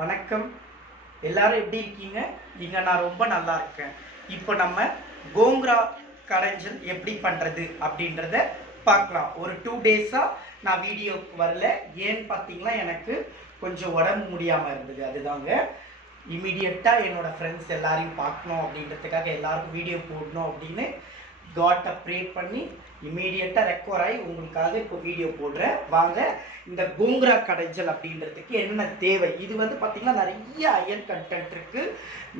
வணக்கம். எல்லாரும் எப்படி இருக்கீங்க? இங்க நான் ரொம்ப நல்லா இருக்கேன். இப்போ நம்ம கோங்கரா கடைஞ்சல் எப்படி பண்றது அப்படின்றத பார்க்கலாம். ஒரு 2 டேஸா நான் வீடியோக்கு வரல. ஏன்னு பார்த்தீங்கன்னா எனக்கு கொஞ்சம் உடம்பு முடியாம இருந்தது. அதுதாங்க. இமீடியட்டா என்னோட ஃப்ரெண்ட்ஸ் எல்லாரையும் பார்க்கணும் அப்படின்றதுக்காக எல்லாருக்கும் வீடியோ போடணும் அப்படின்னு காட்டை ப்ரே பண்ணி இமீடியட்டாக ரெக்கவர் ஆகி உங்களுக்காக இப்போ வீடியோ போடுறேன். வாங்க இந்த கோங்கரா கடைஞ்சல் அப்படின்றதுக்கு என்னென்ன தேவை. இது வந்து பார்த்திங்கன்னா நிறைய அயன் கண்டென்ட் இருக்குது,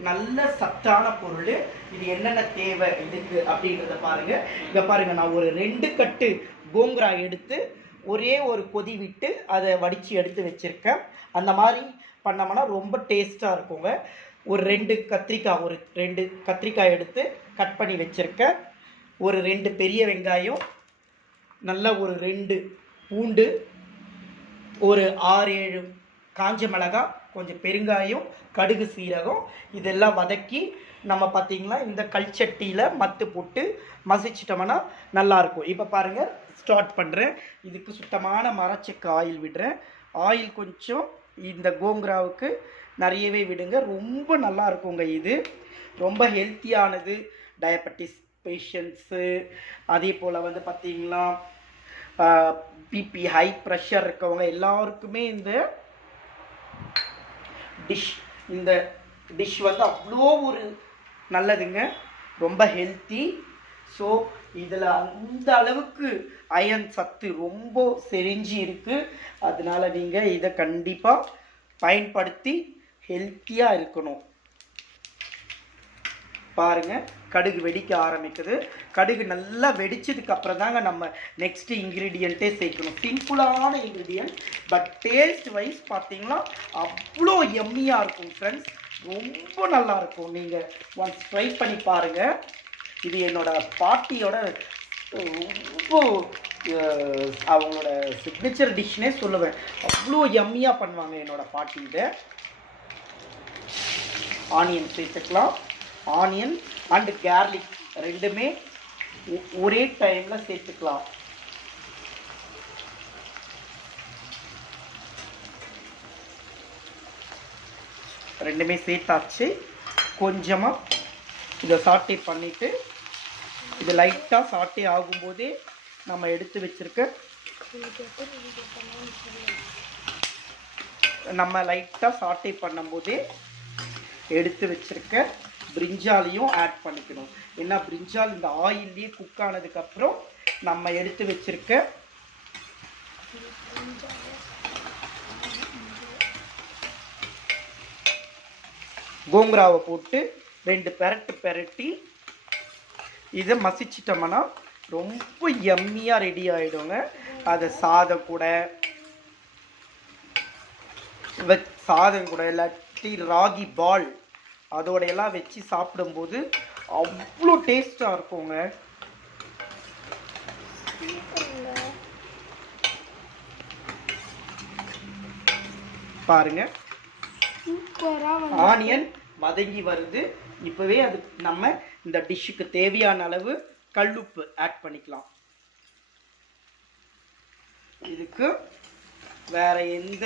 நல்ல சத்தான பொருள். இது என்னென்ன தேவை இதுக்கு அப்படின்றத பாருங்கள். இங்கே பாருங்கள், நான் ஒரு 2 கட்டு கோங்கரா எடுத்து ஒரே ஒரு கொதி விட்டு அதை வடித்து எடுத்து வச்சுருக்கேன். அந்த மாதிரி பண்ணோம்னா ரொம்ப டேஸ்ட்டாக இருக்குங்க. ஒரு 2 கத்திரிக்காய், ஒரு 2 கத்திரிக்காய் எடுத்து கட் பண்ணி வச்சுருக்கேன். ஒரு 2 பெரிய வெங்காயம், நல்ல ஒரு 2 பூண்டு, ஒரு 6-7 காஞ்ச மிளகாய், கொஞ்சம் பெருங்காயம், கடுகு, சீரகம் இதெல்லாம் வதக்கி நம்ம பார்த்திங்கன்னா இந்த கல்சட்டியில் மத்து போட்டு மசிச்சிட்டோம்னா நல்லாயிருக்கும். இப்போ பாருங்கள், ஸ்டார்ட் பண்ணுறேன். இதுக்கு சுத்தமான மரச்செக்கு ஆயில் விடுறேன். ஆயில் கொஞ்சம் இந்த கோங்கராவுக்கு நிறையவே விடுங்க, ரொம்ப நல்லா இருக்குங்க. இது ரொம்ப ஹெல்த்தியானது. டயபெட்டிஸ் பேஷண்ட்ஸு, அதே போல் வந்து பார்த்திங்கன்னா பிபி, ஹை ப்ரெஷர் இருக்கவங்க எல்லாருக்குமே இந்த டிஷ் வந்து அவ்வளோ ஒரு நல்லதுங்க, ரொம்ப ஹெல்த்தி. ஸோ இதில் அந்த அளவுக்கு அயன் சத்து ரொம்ப செறிஞ்சு இருக்குது. அதனால நீங்கள் இதை கண்டிப்பாக பயன்படுத்தி ஹெல்த்தியாக இருக்கணும். பாருங்கள், கடுகு வெடிக்க ஆரம்பிக்குது. கடுகு நல்லா வெடிச்சதுக்கு அப்புறம் தாங்க நம்ம நெக்ஸ்ட் இன்க்ரீடியண்ட்டே சேர்க்கணும். சிம்பிளான இன்க்ரீடியன்ட், பட் டேஸ்ட் வைஸ் பார்த்தீங்கன்னா அவ்வளோ எம்மியாக இருக்கும் ஃப்ரெண்ட்ஸ். ரொம்ப நல்லா இருக்கும். நீங்கள் ஒன்ஸ் ட்ரை பண்ணி பாருங்கள். இது என்னோட பாட்டியோட ரொம்ப அவங்களோட சிக்னேச்சர் டிஷ்னே சொல்லுவேன். அவ்வளோ எம்மியாக பண்ணுவாங்க என்னோட பாட்டி. இதை ஆனியன் சேர்த்துக்கலாம். ஆனியன் அண்ட் கார்லிக் ரெண்டுமே ஒரே டைமில் சேர்த்துக்கலாம். ரெண்டுமே சேர்த்தாச்சு. கொஞ்சமாக இதை சாட்டே பண்ணிவிட்டு, இது லைட்டாக சாட்டே ஆகும்போதே நம்ம எடுத்து வச்சுருக்க லைட்டாக சாட்டே பண்ணும்போதே எடுத்து வச்சுருக்க பிரிஞ்சாலையும் ஆட் பண்ணிக்கணும். ஏன்னா பிரிஞ்சால் இந்த ஆயிலே குக் ஆனதுக்கப்புறம் நம்ம எடுத்து வச்சிருக்க கோங்கராவை போட்டு 2 பெரட்டி இதை மசிச்சிட்டோம்னா ரொம்ப எம்மியாக ரெடி ஆகிடுங்க. அதை சாதம் கூட இல்லாட்டி ராகி பால் அதோடையெல்லாம் வச்சு சாப்பிடும்போது அவ்வளோ டேஸ்டாக இருக்குங்க. பாருங்க, ஆனியன் வதங்கி வருது. இப்போவே அது நம்ம இந்த டிஷ்ஷுக்கு தேவையான அளவு கல்லுப்பு ஆட் பண்ணிக்கலாம். இதுக்கு வேற எந்த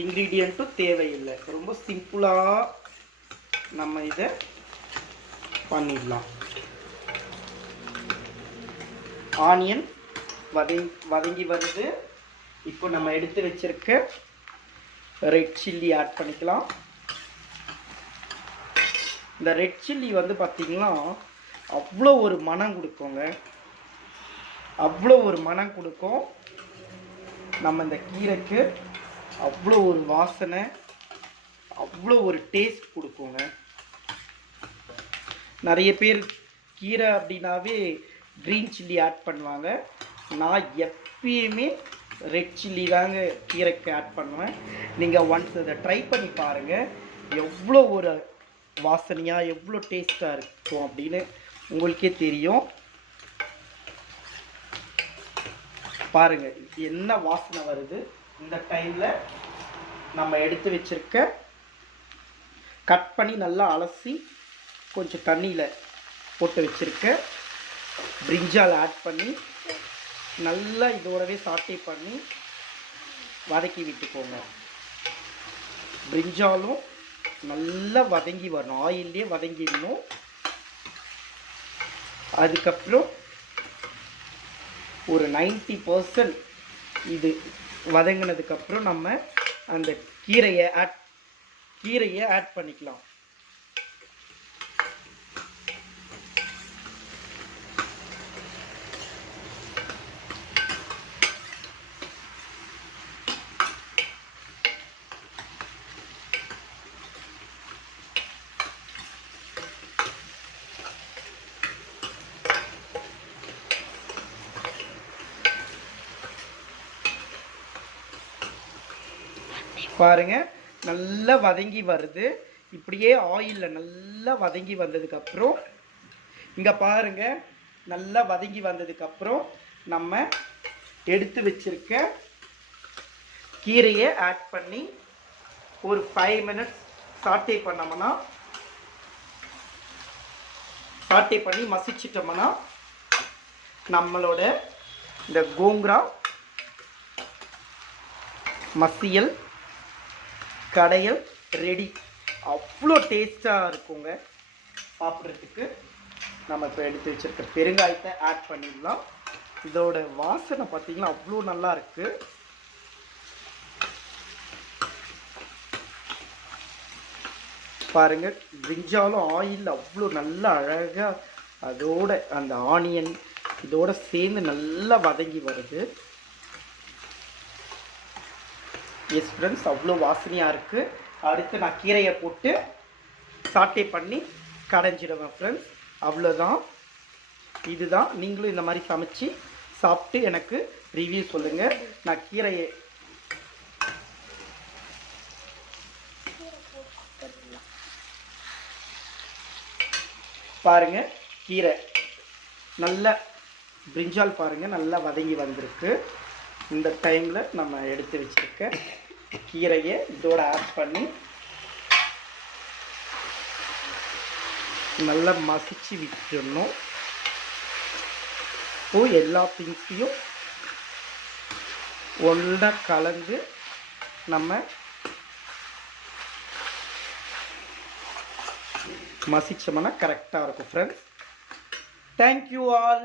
இன்க்ரீடியண்ட்டும் தேவையில்லை. ரொம்ப சிம்பிளாக நம்ம இதை பண்ணிடலாம். ஆனியன் வதங்கி வருது. இப்போ நம்ம எடுத்து வச்சிருக்க ரெட் சில்லி ஆட் பண்ணிக்கலாம். இந்த ரெட் சில்லி வந்து பார்த்திங்கன்னா அவ்வளோ ஒரு மனம் கொடுக்குங்க, அவ்வளோ ஒரு மனம் கொடுக்கும். நம்ம இந்த கீரைக்கு அவ்வளோ ஒரு வாசனை, அவ்வளோ ஒரு டேஸ்ட் கொடுக்குங்க. நிறைய பேர் கீரை அப்படின்னாவே க்ரீன் சில்லி ஆட் பண்ணுவாங்க. நான் எப்பயுமே ரெட் சில்லி தாங்க கீரைக்கு ஆட் பண்ணுவேன். நீங்கள் ஒன்ஸ் இதை ட்ரை பண்ணி பாருங்கள், எவ்வளோ ஒரு வாசனையாக எவ்வளோ டேஸ்ட்டாக இருக்கும் அப்படின்னு உங்களுக்கே தெரியும். பாருங்கள் என்ன வாசனை வருது. இந்த டைமில் நம்ம எடுத்து வச்சிருக்க கட் பண்ணி நல்லா அலசி கொஞ்சம் தண்ணியில் போட்டு வச்சுருக்க பிரிஞ்சால் ஆட் பண்ணி நல்லா இதோடவே சாட்டே பண்ணி வதக்கி விட்டுக்கோங்க. பிரிஞ்சாலும் நல்லா வதங்கி வரணும், ஆயிலே வதங்கிடணும். அதுக்கப்புறம் ஒரு 90% இது வதங்கினதுக்கப்புறம் நம்ம அந்த கீரையை ஆட் பண்ணிக்கலாம். பாருங்க நல்லா வதங்கி வருது. இப்படியே ஆயிலில் நல்லா வதங்கி வந்ததுக்கப்புறம் இங்கே பாருங்க, நல்லா வதங்கி வந்ததுக்கப்புறம் நம்ம எடுத்து வச்சிருக்க கீரையை ஆட் பண்ணி ஒரு 5 minutes சாட்டே பண்ணி மசிச்சிட்டோம்னா நம்மளோட இந்த கோங்கரா மசியல் கடையல் ரெடி. அவ்வளோ டேஸ்ட்டாக இருக்குங்க சாப்பிட்றதுக்கு. நம்ம இப்போ எடுத்து வச்சுருக்க பெருங்காயத்தை ஆட் பண்ணிடலாம். இதோட வாசனை பார்த்திங்கன்னா அவ்வளோ நல்லா இருக்குது. பாருங்கள், பிரிஞ்சாலும் ஆயில் அவ்வளோ நல்லா அழகாக அதோட அந்த ஆனியன் இதோட சேர்ந்து நல்லா வதங்கி வருது. எஸ் ஃப்ரெண்ட்ஸ், அவ்வளோ வாசனையாக இருக்குது. அடுத்து நான் கீரையை போட்டு சாட்டே பண்ணி கடைஞ்சிடுவேன் ஃப்ரெண்ட்ஸ். அவ்வளோதான், இதுதான். நீங்களும் இந்த மாதிரி சமைச்சு சாப்பிட்டு எனக்கு ரிவ்யூ சொல்லுங்கள். நான் கீரையை பாருங்கள், கீரை நல்ல பிரிஞ்சால் பாருங்கள் நல்லா வதங்கி வந்திருக்கு. இந்த டைமில் நம்ம எடுத்து வச்சுருக்க கீரையை இதோட ஆட் பண்ணி நல்லா மசிச்சு விட்டுடணும். எல்லா திங்ஸையும் ஒன்றா கலந்து நம்ம மசிச்சோம்னா கரெக்டாக இருக்கும் friends. Thank you all,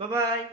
bye bye.